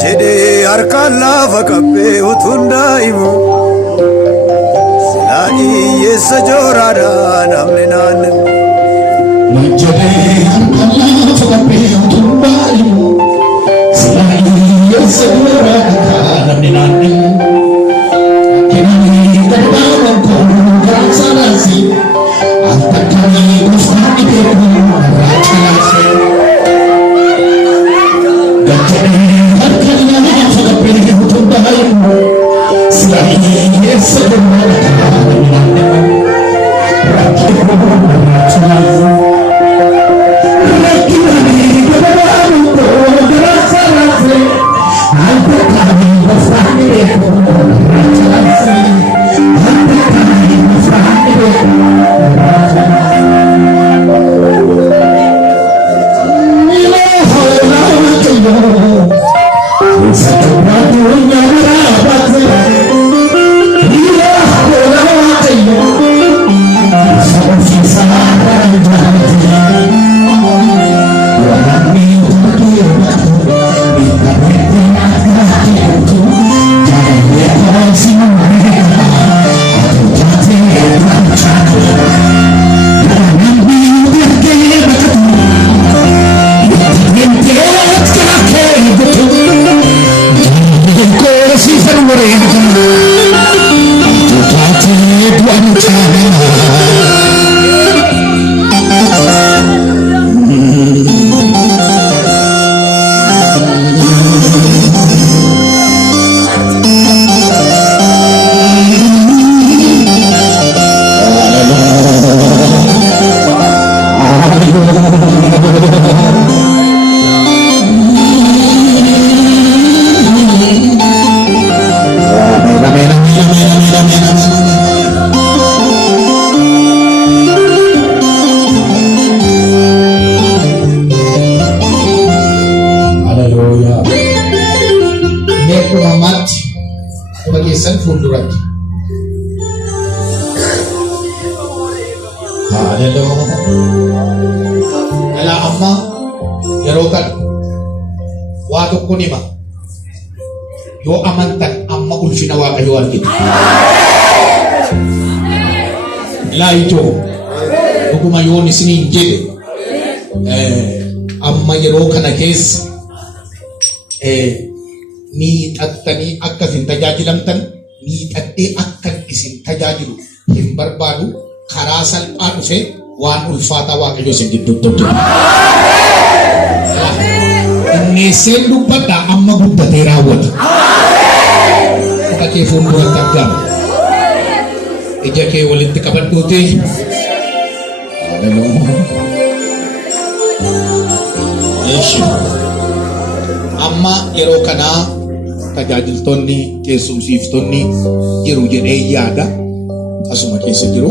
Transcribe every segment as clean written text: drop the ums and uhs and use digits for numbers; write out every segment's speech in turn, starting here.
Jede arkalla fakappe utundaimu Silai yesa jorada namne nan Jede arkalla fakappe utundaimu Silai yesa jorada namne nan Kini tadana kon grasarasi Antakani kusani beru rachalasi fuulduratti Ala amma yeroo kana waa tokko nima yoo amantan amma ulfina Waaqayyoo argitu laa ijoo dhuguma yoon isiniin jedhe amma yeroo kana keessa miidhattanii akka isin tajaajilamtan miidhattee akka isin tajaajilu hin barbaadu karaa salphaa dhufe waan ulfaataa Waaqayyo isin gidduutti hojjetu. Inneesseen dubbadha amma guddatee raawwata. Akka kee fuulduratti argama. Ija kee walitti qabadhuutee. Amma yeroo kanaa tajaajiltoonni keessumsiiftonni jiru jedhee yaada asuma keessa jiru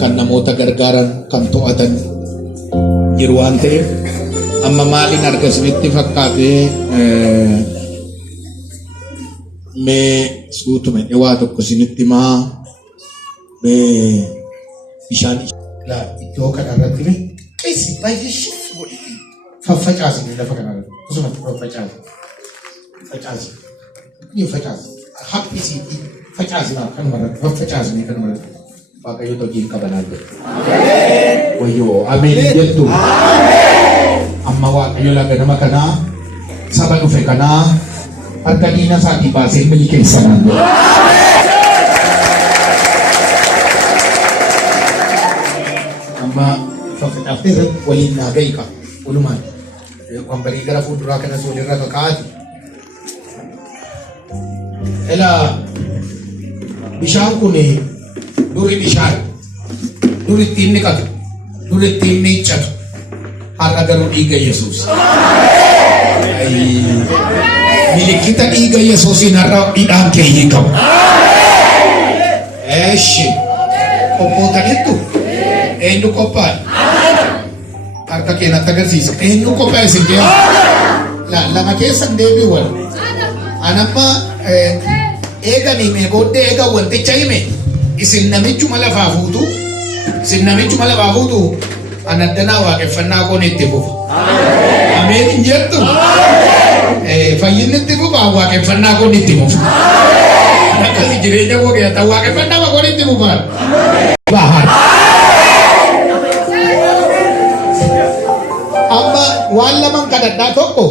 kan namoota gargaaran kan to'atan jiru waan ta'eef amma maaliin argasinitti fakkaatee mee suutume dhewaa tokko sinitti maa mee bishaan iddoo kanarratti qeessi baay'ee shiif godhiti faffacaasni lafa kanarratti asumatti faffacaasni ni faccaasi haqqisi faccaasi kan marratti faffacaasni kan marratti Waaqayyo tokiin qabanaa jedhu. Ameen. Wayyoo ameen jettu. Ameen. Amma Waaqayyo laga nama kanaa saba dhufe kanaa harka diina isaatii baasee milkeessa naan jedhu. Amma faffacaaftee irratti waliin naa gahi qaba. Walumaan wambarii gara fuulduraa kanas walirra kakaa'ati. Elaa bishaan kun duri bishaan duri ittiin niqatu duri ittiin miiccatu har'a garuu dhiiga Yesuus. Milikkita dhiiga Yesuusiin har'a hidhaan keeyyii qabu. Eeshi qophootaniittu eenyu qophaa'e harka keenatti agarsiisa eenyu qophaa'e isin deemu lama keessan deebii wal anamma eeganii mee booddee eegan wanticha hime isin namichuma lafaa fuutu anaddanaa waaqeffannaa koon itti fufu. Ameen jettu. Fayyinni itti fufa waaqeffannaa kun itti fufa. Akkasii jireenya koo keessatti waaqeffannaa kun itti fufa. Bahan. Amma waan lamaan kadhadhaa tokko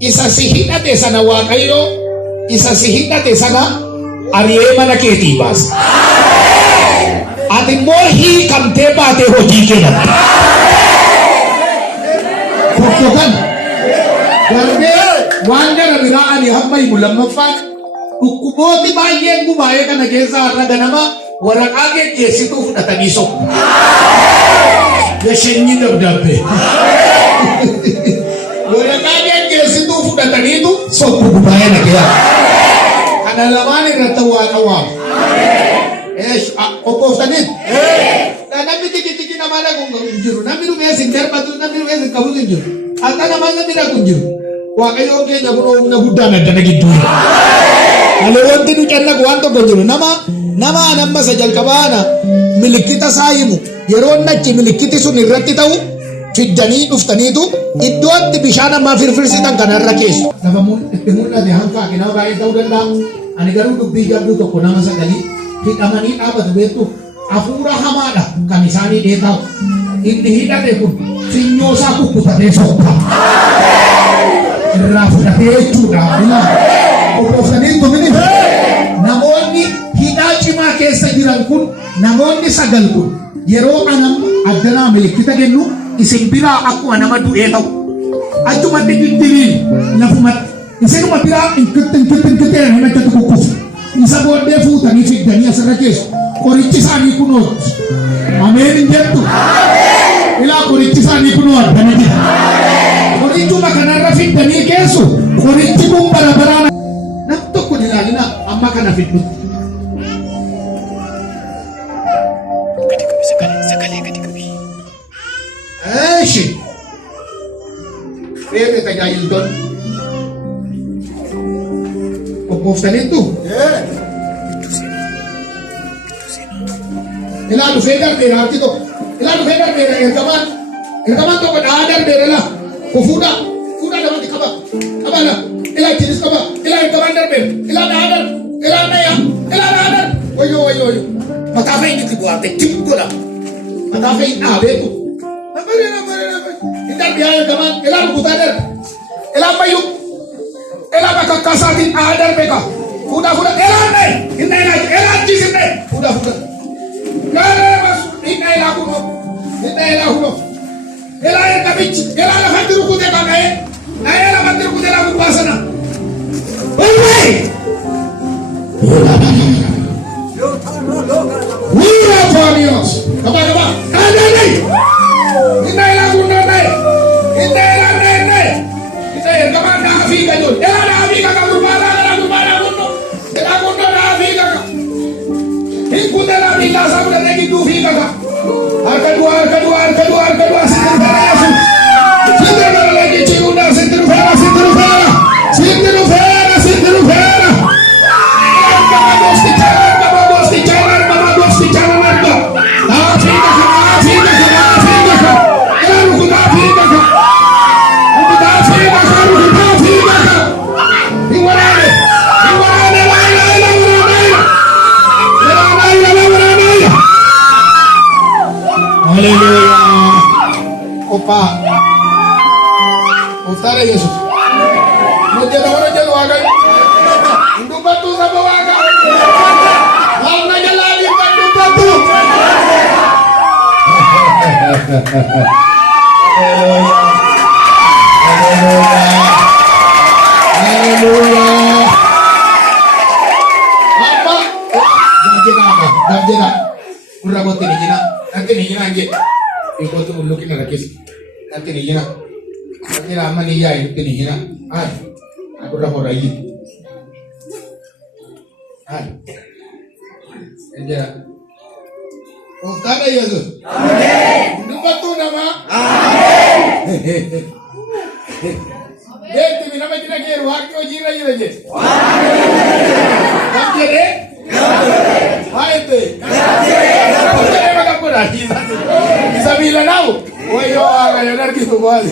isa si hidhate sana Waaqayyo isa si hidhate sana ari'ee mana keetii baasa. Ati immoo hiikamtee baatee hojii kennatti. Tokko kan darbee waan gara biraa ani hamma himu lammaffaan dhukkubooti baay'een gubaa'ee kana keessaa har'a ganama waraqaa geggeessituu fudhatanii soqu. Yasheenyi dabdabbee. Waraqaa geggeessituu fudhataniitu soqu gubaa'ee nageeyaa. Kana lamaan irratti waaqa waamu. Obbooftaniin. Namni tiki nama dhaguun hin jiru. Namni dhufee sin darbatu, namni dhufee sin qabu hin jiru. Akka namaa namni dhagu hin jiru. Waaqayyoon keenya kun humna guddaan addana gidduu. Malee wanti nu cannaku waan tokko jiru. Nama anamma jalqabaana milikkita isaa himu. Yeroo nachi milikkiti sun irratti ta'u fiddanii dhuftaniitu iddootti bishaan ammaa firfirsitan kanarra keessu. Lafa mul'ate hanqaa qinaa baay'ee ta'uu danda'a. Ani garuu dubbii jabduu tokko nama sagalii hidhamanii dhaabatu beektu hafuura hamaadha kan isaanii dheetaa'u. Inni hidhate kun finyoo isaa kukkutatee soqqa. Irraa fudhatee jechuudha. Obbooftanii gomini namoonni hidhaa cimaa keessa jiran kun namoonni sagal kun yeroo anam addanaa milikkita kennu isin biraa akkuma nama du'ee ta'u. Achumatti diddiriin lafumatti isinuma biraa inkittee namatti kukkufu. Isa booddee fuutanii fiddanii asirra keessu. Qorichi isaanii kunooti. Ameen hin jettu. Ilaa qorichi isaanii kunoo addana jira. Qorichuma kanarra fiddanii keessu. Qorichi kun bara baraan. Nam tokko ilaalina amma kana fiddutti. Sagalee gadi qabi. Eeshi. Feete tajaajiltoonni. Obbooftaniittu. Ilaa dhufee darbeera harki tokko. Ilaa dhufee darbeera ergamaan tokko dhahaa darbeera laa. Fuudhaa namatti qaba. Qaba laa. Ilaa ittiinis qaba. Ilaa ergamaan darbeera. Ilaa dhahaa darbe. Ilaa nayyaa. Ilaa dhahaa darbe. Wayyoo. Mataa fa'iin itti bu'aate tim godha. Mataa fa'iin dhaabeetu. Hin darbiyaa ergamaan. Ilaa rukutaa darbe. Ilaa fayyuu. Ilaa bakka akkasaatiin dhahaa darbe ka. Fuudhaa. Ilaa nayi. Hin nayi ilaa ajjiis hin nayi. Fuudhaa. Inna ilaa kuno. Ilaa ergamichi. Ilaa lafatti rukute kan na'ee lafatti rukute laa gubbaa sana. Olwee. Wiira Faaniyoos. Kaba. Nayi. Inna ilaa kuno nayi. Inna ilaa nayi. Inna ergamaan naa fiiga jiru. Ilaa naa fiiga kan gubbaa kuno. Ilaa kuno naa fiiga kan. Hinkute laa miillaa isaa fudhatee gidduu fiiga kan. Harka du'a sitti dhufeera. Sitti dhufeera jechuun hundaa sitti dhufeera. Nama gosti jaalan arga. Naa fiiga kan. Ilaa rukutaa fiiga kan. Hin waraane. Haleluya. Opa. Ustara Yesus. Mujhe waga. Dubatu sama waga. Warna jalali dubatu. Haleluya. Apa? Gajena. Kurang kote ni jina. Nanti ni jina anje. Ikut tu ulukin nakis. Nanti ni jina. Nanti lama ni jai. Nanti ni jina. Aku dah mau lagi. Anja. Oh, tak ada Yesus. Amin. Lupa tu nama. Amin. Jadi nama jina kira waktu jina je. Amin. Kamu jadi? Hai tu. Bisa bilang tahu. Wah, yo, agak ada gitu buat.